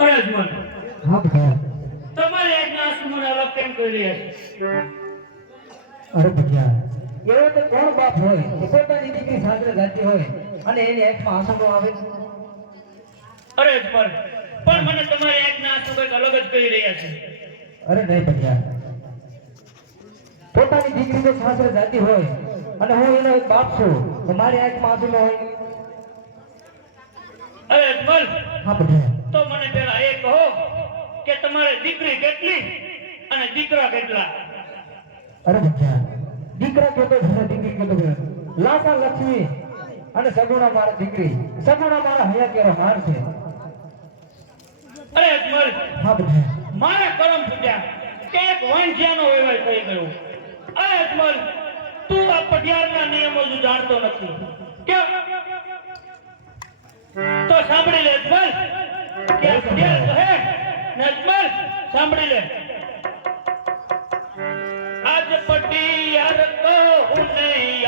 અરે મને. હા ભૈયા તમારે એક આંસુ મને અલગ કેમ કરી રહ્યા છે? અરે ભૈયા એવો તો કોણ બાપ હોય? કે પોતાની દીકરી સાસરે જાતી હોય અને એની આંખમાં આંસુ ન આવે? અરે પણ પણ મને તમારી આજના આંસુ કંઈક અલગ જ કહી રહ્યા છે. અરે નહીં ભૈયા પોતાની દીકરી જો સાસરે જાતી હોય અને હું એનો એક બાપ છું તો મારી આંખમાં આંસુ ન હોય? અરે અજમલ હા ભૈયા તો મને પેલા એ કહો કે તમારે દીકરી કેટલી અને દીકરા કેટલા? અરે ભગવાન દીકરા કહેતો ઘરે દીકરી ઘરે લાસા લક્ષ્મી અને સગુણા મારા દીકરી. સગુણા મારા હયા કેરા માર છે. અરે અજમલ હા ભગવાન. મારા કરમ ફૂટ્યા કે એક વાંઝિયાનો વહીવટ થઈ ગયો. અરે અજમલ તું આ પઢિયારના નિયમો હજુ જાણતો નથી. કે તો સાંભળી લે અજમલ કે આ પટિયાર કહે ને અજમલ સાંભળી લે. આજ પટિયાર કહું નહીં.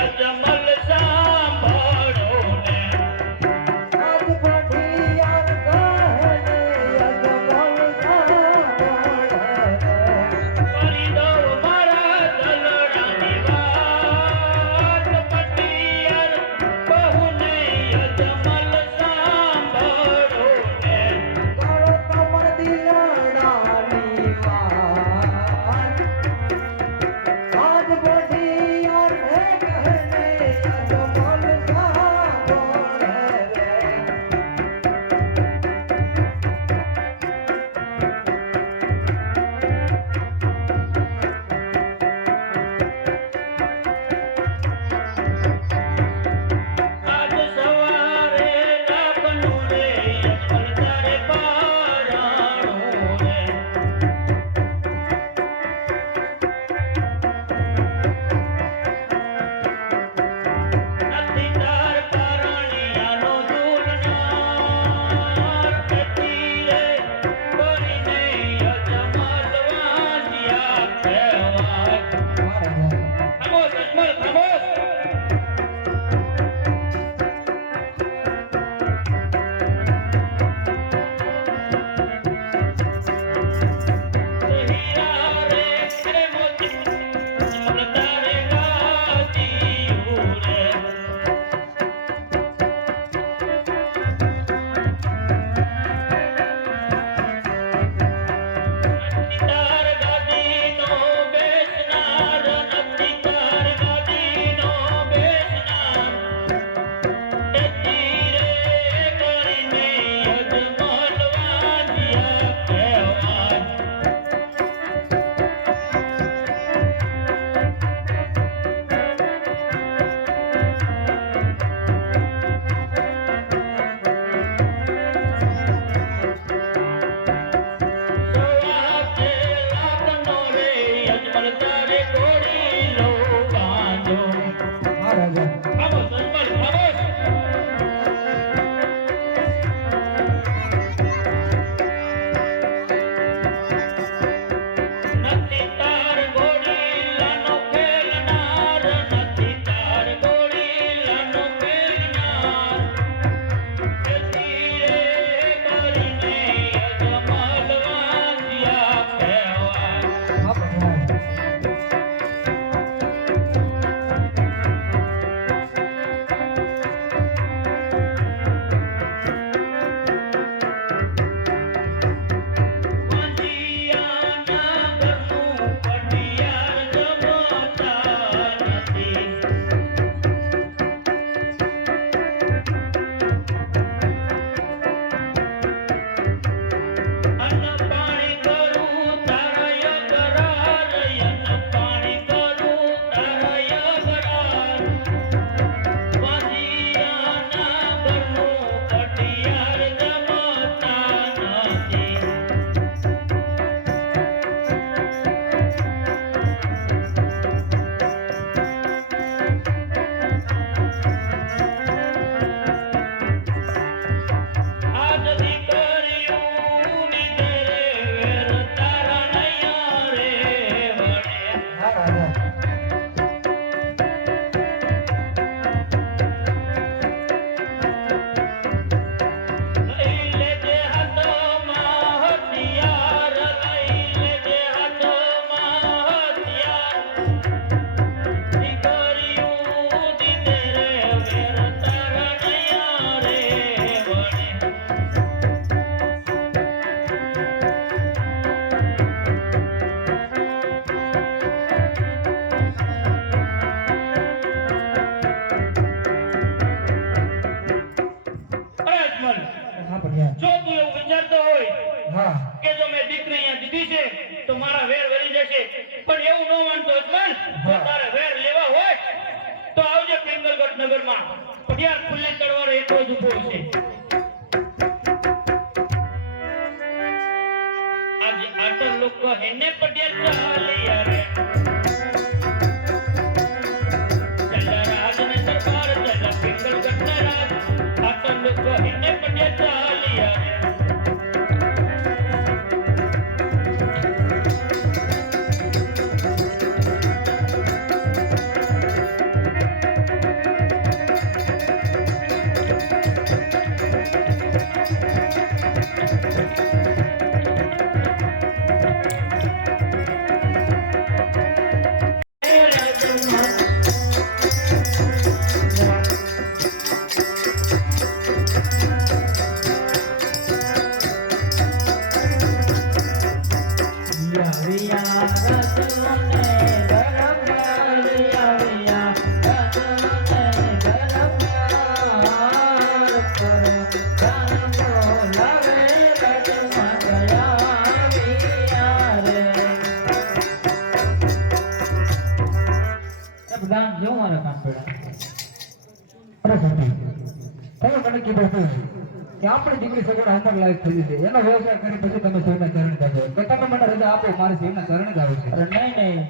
આપણી દીકરી સગવડ અમર લાયક થઈ છે એનો વ્યવસાય કરી પછી તમે સૌના ચરણ ગાજો. કે તમે મને રજા આપો મારે સૌના ચરણ ગાવું છે. અરે નહીં નહીં.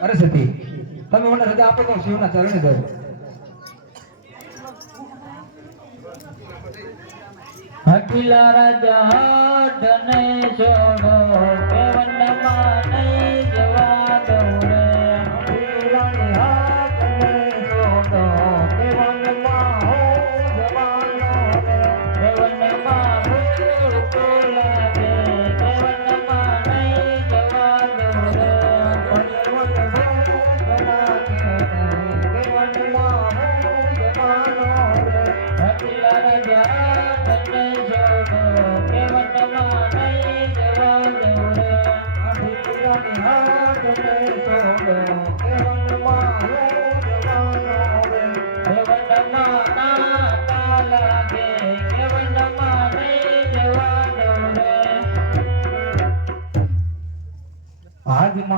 અરે સતી તમે મને રજા આપો તો શિવના ચરણ ગાવ હકીલા રાજા ધને છોડો કેવન માર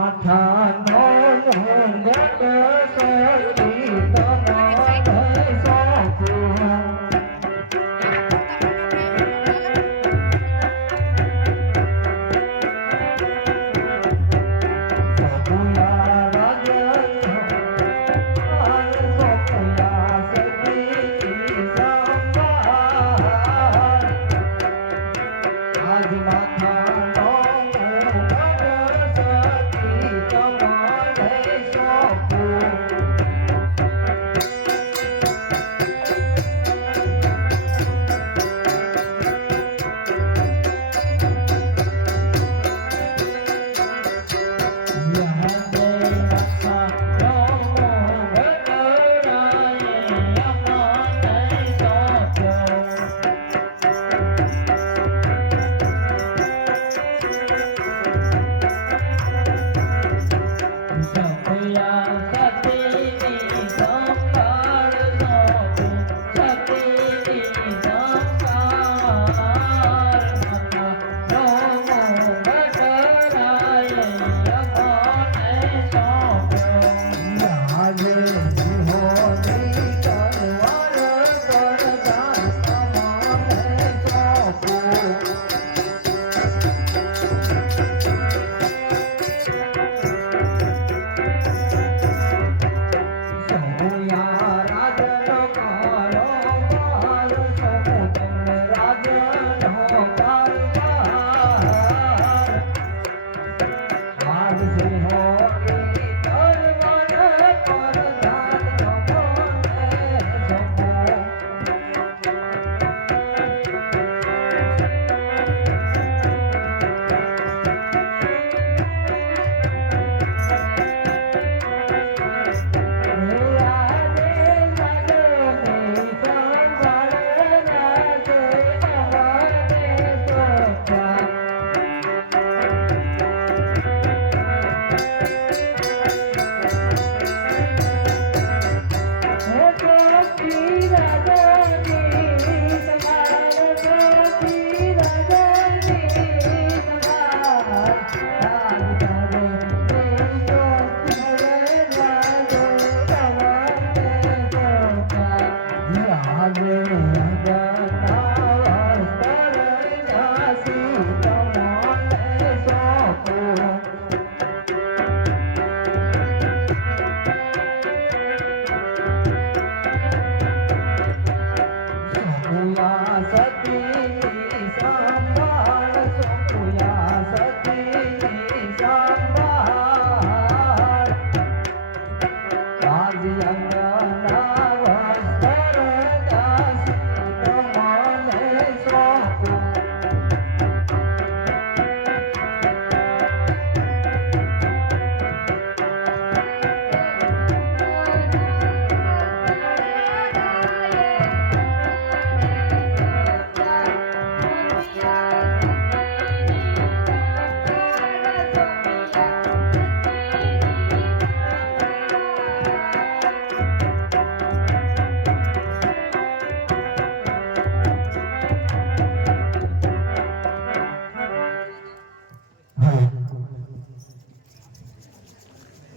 মাথা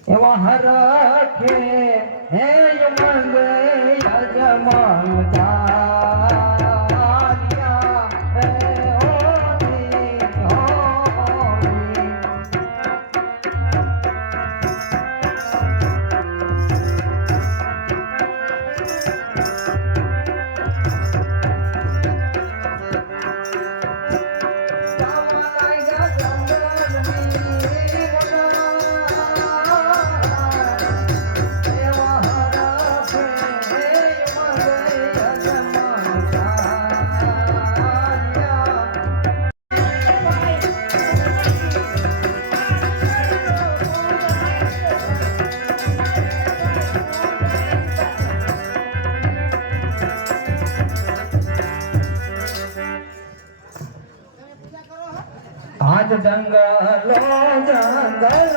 એવા હરખે આજ જંગલો જંગલ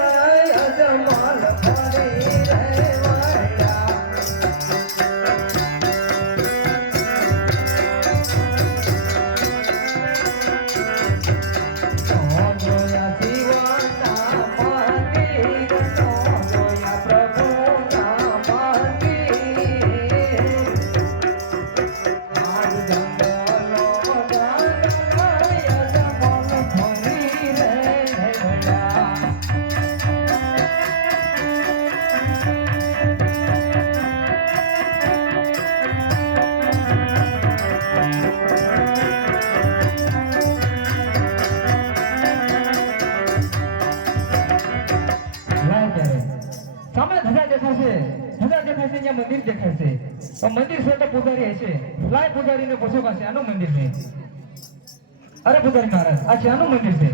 અજમલ ફરી રે સામે ધજા દેખાશે. ધજા દેખાશે અહીંયા મંદિર દેખાશે. તો મંદિર છે તો પૂજારી હશે. લાય પૂજારીને પૂછો કે આનું મંદિર છે? અરે પૂજારી મહારાજ આ શાનું મંદિર છે?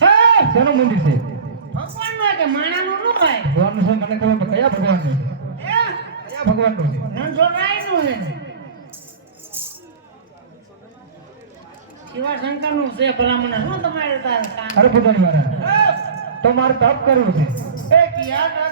હા શાનું મંદિર છે? ભગવાનનું કે માણાનું ન હોય ભગવાનનું છે મને ખબર કયા ભગવાનનું છે? કયા ભગવાનનું છે? રણછોડરાયનું છે. શિવાશંકરનું છે ભલામણ શું તમારે તાર અરે પૂજારી મહારાજ. તો મારે તપ કરવું છે એ કિયા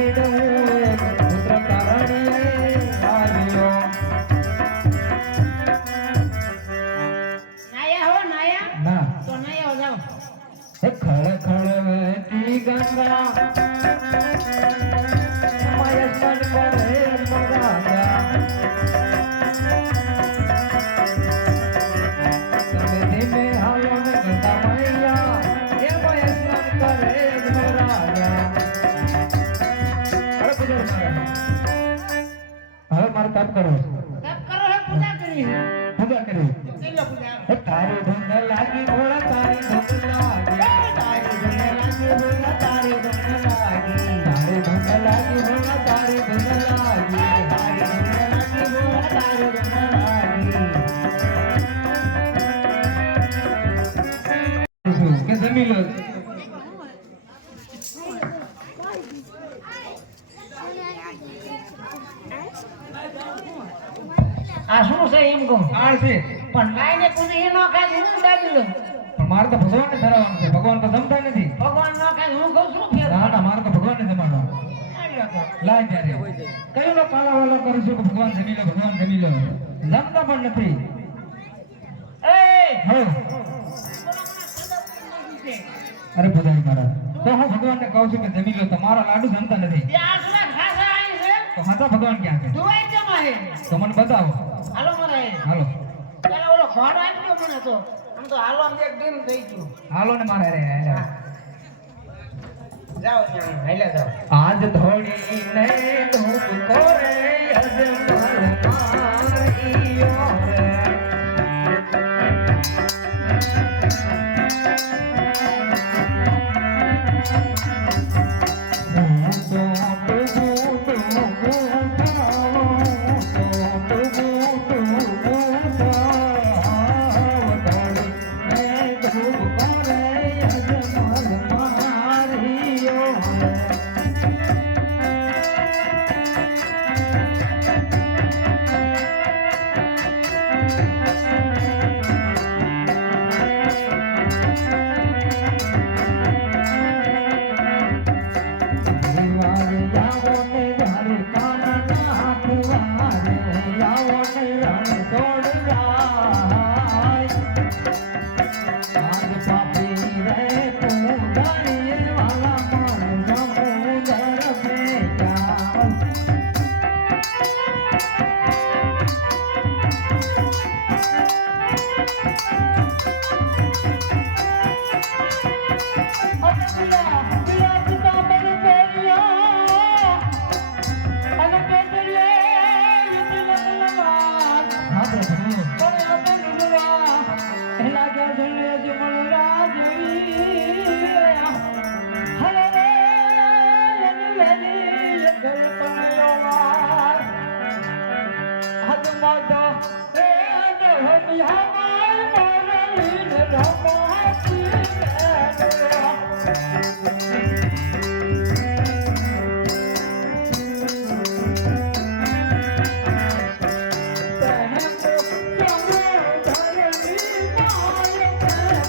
રાજવીર તપ તપ કરો હે પૂજા કરી પૂજા કરી. લો પૂજા. એ તારી લાગી ભોળા તારી ધૂન લાગી. તારી ધૂન લાગી ભોળા તારી ધૂન લાગી. તારી ધૂન લાગી ભોળા તારી ધૂન લાગી. તારી ધૂન લાગી ભોળા તારી ધૂન લાગી. કે જમી લો આ શું છે એમ કહું. આળસી પણ ગાયને પૂછી એ નો ખાય હું દાબી લઉં પણ મારે તો ભગવાનને ધરાવવાનું છે. ભગવાન તો જમતા નથી. ભગવાન નો ખાય હું કહું છું ફેર? ના ના મારે તો ભગવાનને જમાડવા લાય ત્યારે. કયું નો પાલા વાલા કરું છું કે ભગવાન જમી લો ભગવાન જમી લો. જમતા પણ નથી. એ! હો. અરે બધાય મારા. તો હું ભગવાનને કહું છું કે જમી લો તમારા લાડુ જમતા નથી. ત્યાં સુધી ખાસા તો હાથા ભગવાન ક્યાં છે. જોવાય છે મારે. તો મને બતાવો. હાલો મારા હાલો. પેલા ઓલો ઘોડો આપ્યો મને તો. આમ તો હાલો આમ એક ડીમ થઈ ગયું. હાલો ને મારે રે હાલો. જાઓ ત્યાં. હાલ્યા જાઓ. આજ ધોડી ને ધૂપ કોરે અજમલ Yeah.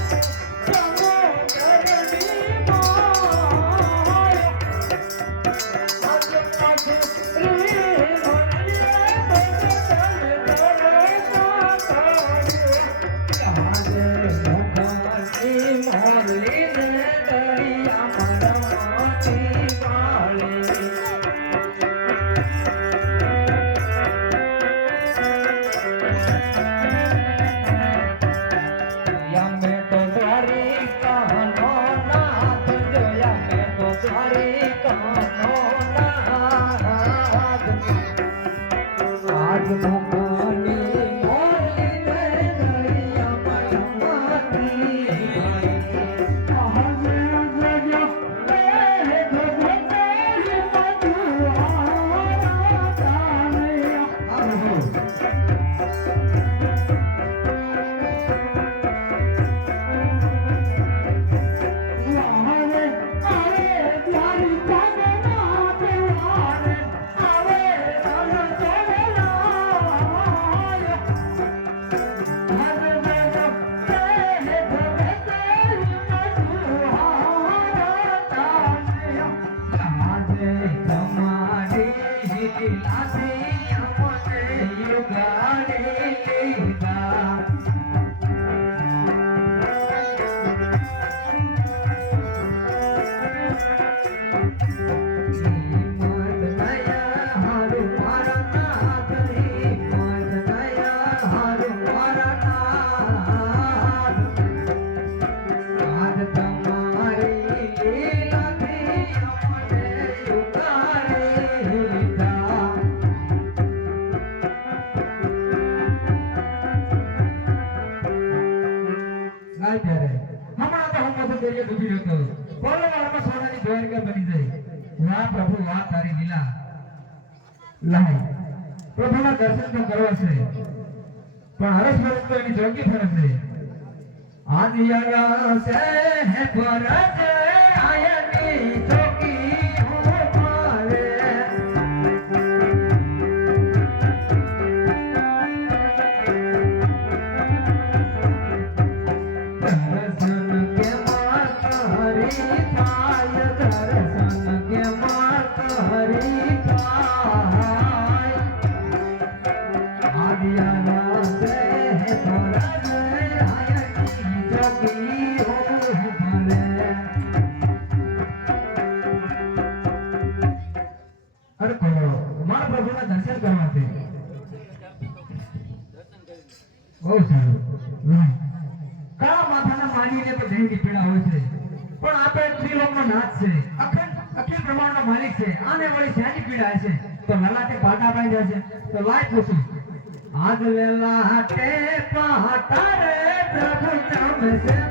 જાય વાહ પ્રભુ વાહ તારી લીલા. લાય. પ્રભુના દર્શન તો કરવા છે પણ હરસ હરસ તો એની જોગી ફરજ છે આદિયારા સે હે ફરજ. ત્રિલોકનો નાથ છે. અખંડ અખિલ બ્રહ્માંડનો માલિક છે. આને વળી શાની પીડા છે? તો લલાટે પાટા બાંધ્યા છે. તો લાય પૂછું. આજ લલાટે પાટા રે પ્રભુ નામ છે.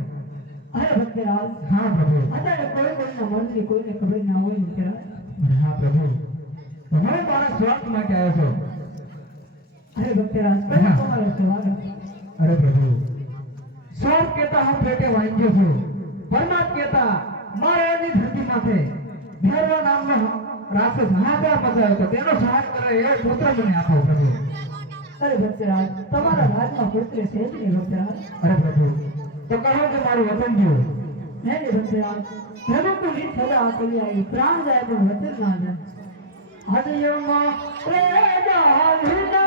અરે ભક્તરાજ હા પ્રભુ અત્યારે કોઈ કોઈના મનની કોઈને ખબર ના હોય ભક્તરાજ હા પ્રભુ તમે મારા સ્વાર્થ માટે આવ્યો છો અરે ભક્તરાજ પહેલા તમારો સ્વાગત અરે પ્રભુ સ્વાર્થ કેતા હું પેટે વાંગ્યો છું પરમાત કેતા મારાની ધરતી માથે ભેરવા નામનો રાક્ષસ તેનો સહાય કરે એ પુત્ર મને આપો પ્રભુ અરે ભક્તરાજ તમારા રાજમાં પુત્ર છે જ નહીં ભક્તરાજ અરે પ્રભુ તો કહો કે મારું વચન ગયું હે ને પ્રભુ રીત સદા આપેલી આવી પ્રાણ જાય પણ વચન ના જાય. હદયમાં પ્રેડા વિના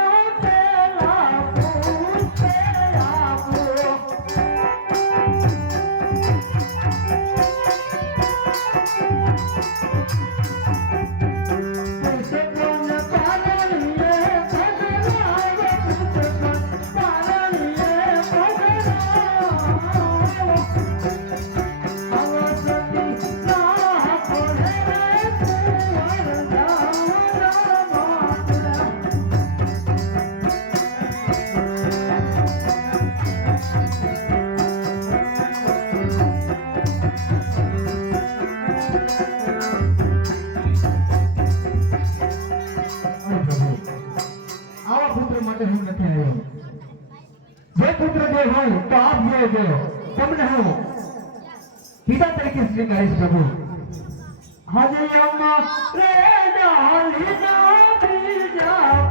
જે પુત્ર જે હોય, તો આપ જે જે તમને હું? પિતા તરીકે સ્વીકારીશ પ્રભુ. હદયમાં પ્રેડા લીધા બીજા પૂછે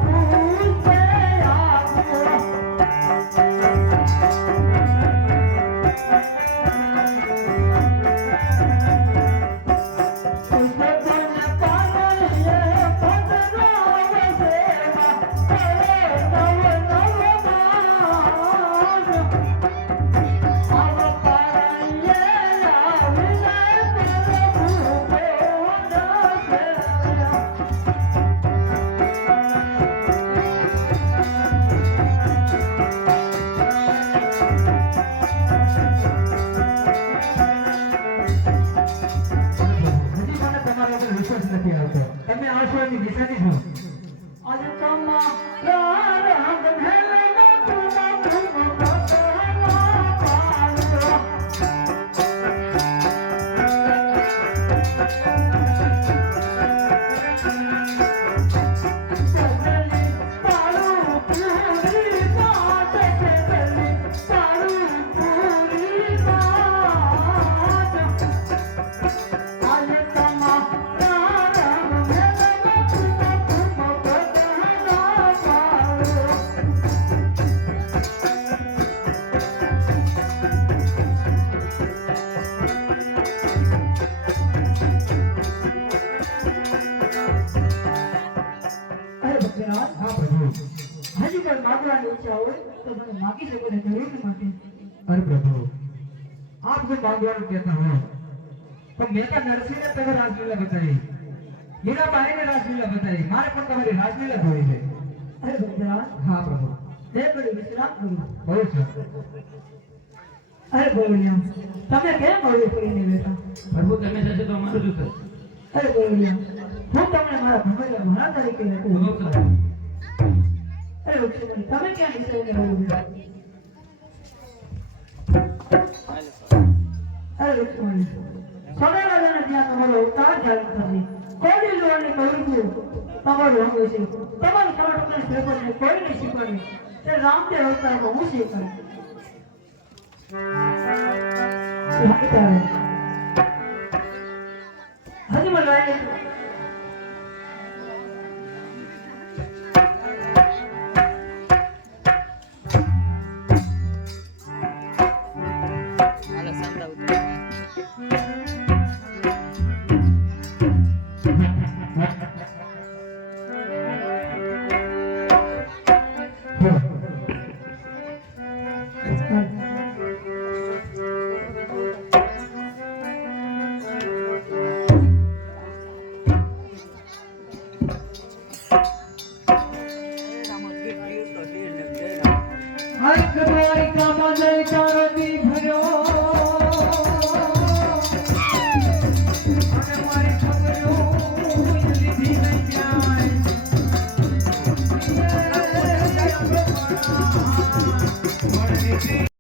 હજી પણ માગવાની ઈચ્છા હોય તો તમે માગી શકો ને જરૂર માટે અરે પ્રભુ આપ જો માંગવાનું કહેતા હો તો મેં તો નરસિંહને તમે રાજલીલા બતાવી મીરાબાઈને રાજલીલા બતાવી મારે પણ તમારી રાજલીલા જોઈ છે. અરે ભક્તરાજ હા પ્રભુ. તે બધું વિશ્રામ કરું. બહુ છે. અરે બોલ્યા તમે કેમ હળવે કરીને બેઠા? પ્રભુ તમે જશે તો અમારું જ થશે? અરે ગોવલિયા હું તમને મારા ભગવાન મારા તરીકે રાખું. અરે વૃક્ષમણી તમે ક્યાં કોઈ નહીં શીખવાડે. તે રામદેવ અવતારમાં હું શીખવાડે? હજી મને